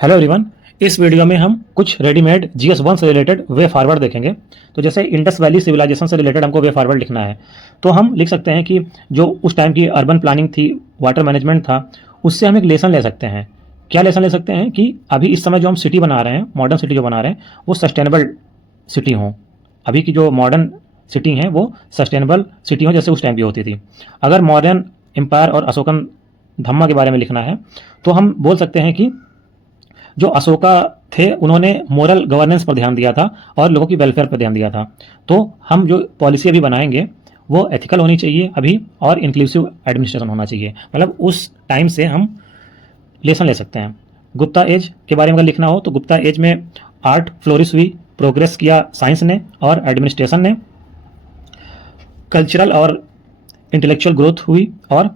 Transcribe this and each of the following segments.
Hello everyone. इस video में हम कुछ रेडीमेड GS1 से रिलेटेड वे फॉरवर्ड देखेंगे। तो जैसे इंडस वैली सिविलाइजेशन से रिलेटेड हमको वे फॉरवर्ड लिखना है, तो हम लिख सकते हैं कि जो उस टाइम की अर्बन प्लानिंग थी, वाटर मैनेजमेंट था, उससे हम एक लेसन ले सकते हैं। क्या लेसन ले सकते हैं कि अभी इस समय जो हम सिटी बना रहे हैं, मॉडर्न सिटी जो बना रहे हैं, वो सस्टेनेबल सिटी हों। अभी की जो मॉडर्न सिटी हैं वो सस्टेनेबल सिटी हों जैसे उस टाइम की होती थी। अगर मॉडर्न एम्पायर और अशोकन धम्मा के बारे में लिखना है तो हम बोल सकते हैं कि जो अशोका थे उन्होंने मोरल गवर्नेंस पर ध्यान दिया था और लोगों की वेलफेयर पर ध्यान दिया था। तो हम जो पॉलिसी अभी बनाएंगे वो एथिकल होनी चाहिए अभी, और इंक्लूसिव एडमिनिस्ट्रेशन होना चाहिए। मतलब उस टाइम से हम लेसन ले सकते हैं। गुप्ता एज के बारे में अगर लिखना हो तो गुप्ता एज में आर्ट फ्लोरिश हुई, प्रोग्रेस किया साइंस ने और एडमिनिस्ट्रेशन ने, कल्चरल और इंटेलेक्चुअल ग्रोथ हुई और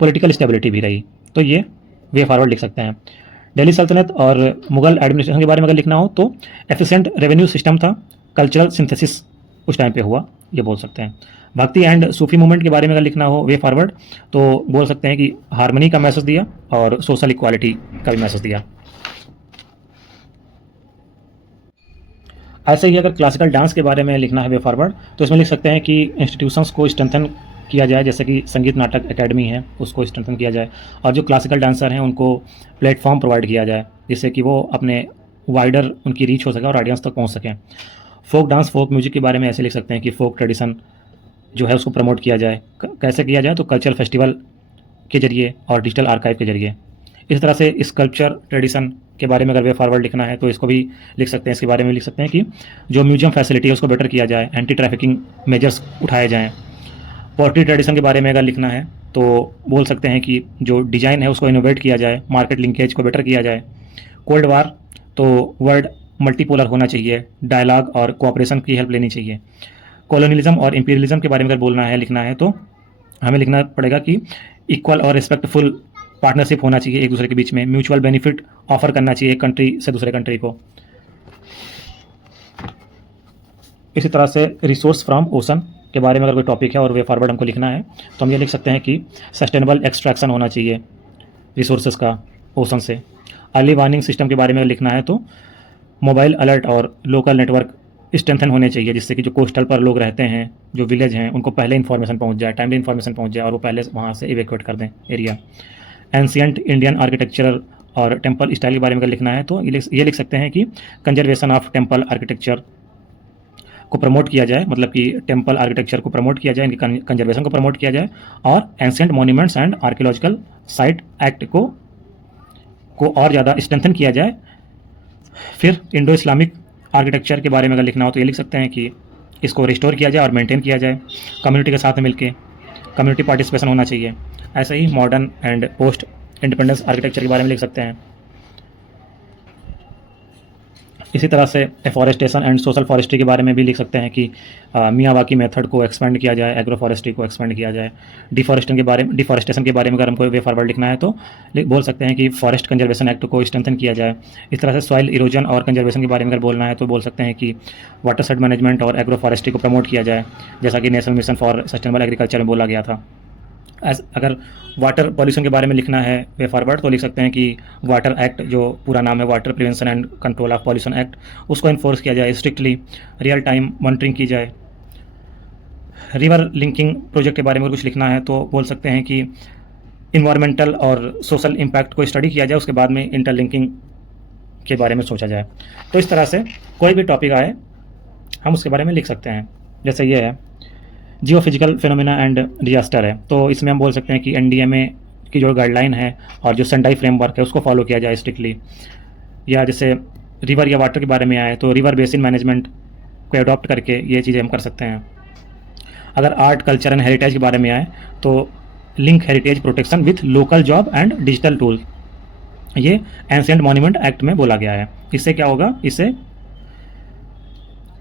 पॉलिटिकल स्टेबिलिटी भी रही। तो ये वे फॉरवर्ड लिख सकते हैं। दिल्ली सल्तनत और मुगल एडमिनिस्ट्रेशन के बारे में अगर लिखना हो तो एफिशिएंट रेवेन्यू सिस्टम था, कल्चरल सिंथेसिस उस टाइम पे हुआ, ये बोल सकते हैं। भक्ति एंड सूफी मूवमेंट के बारे में अगर लिखना हो वे फॉरवर्ड तो बोल सकते हैं कि हारमनी का मैसेज दिया और सोशल इक्वालिटी का भी मैसेज दिया। ऐसे ही अगर क्लासिकल डांस के बारे में लिखना है वे फॉरवर्ड तो इसमें लिख सकते हैं कि इंस्टीट्यूशंस को स्ट्रेंथन किया जाए, जैसे कि संगीत नाटक एकेडमी है उसको स्ट्रेंथन किया जाए, और जो क्लासिकल डांसर हैं उनको प्लेटफॉर्म प्रोवाइड किया जाए जिससे कि वो अपने वाइडर उनकी रीच हो सके और ऑडियंस तक पहुंच सकें। फोक डांस फोक म्यूजिक के बारे में ऐसे लिख सकते हैं कि फोक ट्रेडिशन जो है उसको प्रमोट किया जाए। कैसे किया जाए तो कल्चरल फेस्टिवल के जरिए और डिजिटल आर्काइव के जरिए। इस तरह से स्कल्पचर ट्रेडिशन के बारे में अगर वे फॉरवर्ड लिखना है तो इसको भी लिख सकते हैं। इसके बारे में लिख सकते हैं कि जो म्यूजियम फैसिलिटी है उसको बेटर किया जाए, एंटी ट्रैफिकिंग मेजर्स उठाए जाएँ। पोर्ट्री ट्रेडिशन के बारे में अगर लिखना है तो बोल सकते हैं कि जो डिज़ाइन है उसको इनोवेट किया जाए, मार्केट लिंकेज को बेटर किया जाए। कोल्ड वार तो वर्ल्ड मल्टीपोलर होना चाहिए, डायलॉग और कोऑपरेशन की हेल्प लेनी चाहिए। कॉलोनियलिज्म और इंपीरियलिज्म के बारे में अगर बोलना है लिखना है तो हमें लिखना पड़ेगा कि इक्वल और रिस्पेक्टफुल पार्टनरशिप होना चाहिए एक दूसरे के बीच में, म्यूचुअल बेनिफिट ऑफर करना चाहिए एक कंट्री से दूसरे कंट्री को। इसी तरह से रिसोर्स फ्रॉम ओशन के बारे में अगर कोई टॉपिक है और वे फॉरवर्ड हमको लिखना है तो हम ये लिख सकते हैं कि सस्टेनेबल एक्सट्रैक्शन होना चाहिए रिसोर्सेज का ओशन से। अर्ली वार्निंग सिस्टम के बारे में लिखना है तो मोबाइल अलर्ट और लोकल नेटवर्क स्ट्रेंथन होने चाहिए जिससे कि जो कोस्टल पर लोग रहते हैं, जो विलेज हैं, उनको पहले इन्फॉर्मेशन पहुंच जाए, टाइमली इन्फॉर्मेशन पहुंच जाए और वो पहले वहाँ से इवैक्यूएट कर दें एरिया। एंशियंट इंडियन आर्किटेक्चरल और टेम्पल स्टाइल के बारे में अगर लिखना है तो ये लिख सकते हैं कि कंजर्वेशन ऑफ टेम्पल आर्किटेक्चर को प्रमोट किया जाए, मतलब कि टेम्पल आर्किटेक्चर को प्रमोट किया जाए, इनकी कंजर्वेशन को प्रमोट किया जाए, और ancient monuments and archaeological site act को और ज़्यादा स्ट्रेंथन किया जाए। फिर इंडो इस्लामिक आर्किटेक्चर के बारे में अगर लिखना हो तो ये लिख सकते हैं कि इसको रिस्टोर किया जाए और मेंटेन किया जाए, कम्युनिटी के साथ मिलके कम्युनिटी पार्टिसिपेशन होना चाहिए। ऐसे ही modern and post independence architecture के बारे में लिख सकते हैं। इसी तरह से एफॉरेस्टेशन एंड सोशल फॉरेस्ट्री के बारे में भी लिख सकते हैं कि मियावाकी मेथड को एक्सपेंड किया जाए, एग्रो फॉरेस्ट्री को एक्सपेंड किया जाए। डिफॉरेस्टेशन के बारे में अगर हमको वे फॉरवर्ड लिखना है तो बोल सकते हैं कि फॉरेस्ट कंजर्वेशन एक्ट को स्ट्रेंथन किया जाए। इस तरह से सॉइल इरोजन और कंजर्वेशन के बारे में अगर बोलना है तो बोल सकते हैं कि वाटर सेट मैनेजमेंट और एग्रो फॉरेस्ट्री को प्रमोट किया जाए, जैसा कि national mission for sustainable agriculture में बोला गया था। अगर वाटर पॉल्यूशन के बारे में लिखना है वे फॉरवर्ड तो लिख सकते हैं कि वाटर एक्ट, जो पूरा नाम है water prevention and control of pollution act, उसको इन्फोर्स किया जाए स्ट्रिक्टली, रियल टाइम मॉनिटरिंग की जाए। रिवर लिंकिंग प्रोजेक्ट के बारे में कुछ लिखना है तो बोल सकते हैं कि इन्वायरमेंटल और सोशल इम्पैक्ट को स्टडी किया जाए, उसके बाद में इंटरलिंकिंग के बारे में सोचा जाए। तो इस तरह से कोई भी टॉपिक आए हम उसके बारे में लिख सकते हैं। जैसे ये है जियो फिजिकल फिनोमिना एंड डिजास्टर है, तो इसमें हम बोल सकते हैं कि NDMA की जो गाइडलाइन है और जो सेंडाई फ्रेमवर्क है उसको फॉलो किया जाए स्ट्रिक्टली। या जैसे रिवर या वाटर के बारे में आए तो रिवर बेसिन मैनेजमेंट को अडॉप्ट करके ये चीज़ें हम कर सकते हैं। अगर आर्ट कल्चर एंड हेरिटेज के बारे में आए तो link heritage protection with local job and digital tool, ये एंशिएंट मॉन्यूमेंट एक्ट में बोला गया है। इससे क्या होगा, इससे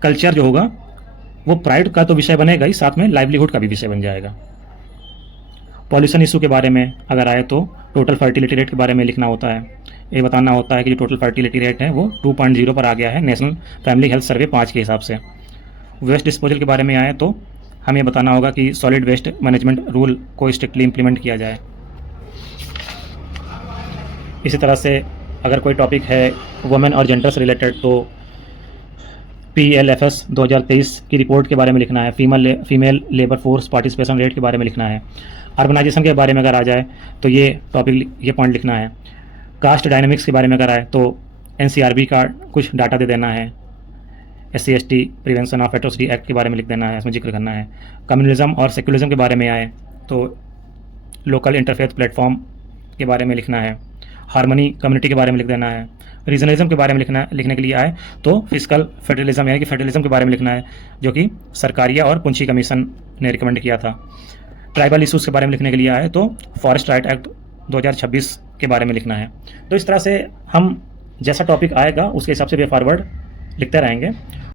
कल्चर जो होगा वो प्राइड का तो विषय बनेगा ही, साथ में लाइवलीहुड का भी विषय बन जाएगा। पॉल्यूशन इशू के बारे में अगर आए तो टोटल फर्टिलिटी रेट के बारे में लिखना होता है। ये बताना होता है कि जो टोटल फर्टिलिटी रेट है वो 2.0 पर आ गया है नेशनल फैमिली हेल्थ सर्वे 5 के हिसाब से। वेस्ट डिस्पोजल के बारे में आए तो हमें बताना होगा कि सॉलिड वेस्ट मैनेजमेंट रूल को स्ट्रिक्टली इंप्लीमेंट किया जाए। इसी तरह से अगर कोई टॉपिक है वुमेन और जेंडर से रिलेटेड तो PLFS 2023 की रिपोर्ट के बारे में लिखना है। Female labour force participation rate के बारे में लिखना है। अर्बनाइजेशन के बारे में अगर आ जाए तो ये पॉइंट लिखना है। कास्ट डायनेमिक्स के बारे में अगर आए तो NCRB का कुछ डाटा दे देना है। SC/ST prevention of atrocity act के बारे में लिख देना है, इसमें जिक्र करना है। कम्युनलिज्म और सेक्युलरिज्म के बारे में आए तो लोकल इंटरफेथ प्लेटफॉर्म के बारे में लिखना है। हार्मनी कम्युनिटी के बारे में लिख देना है। रीजनलिज्म के बारे में लिखने के लिए आए तो फिजिकल फेडरलिज्म यानी कि फेडरलिज्म के बारे में लिखना है, जो कि सरकारिया और पुंछी कमीशन ने रिकमेंड किया था। ट्राइबल इशूज़ के बारे में लिखने के लिए आए तो फॉरेस्ट राइट एक्ट 2026 के बारे में लिखना है। तो इस तरह से हम जैसा टॉपिक आएगा उसके हिसाब से वे फॉरवर्ड लिखते रहेंगे।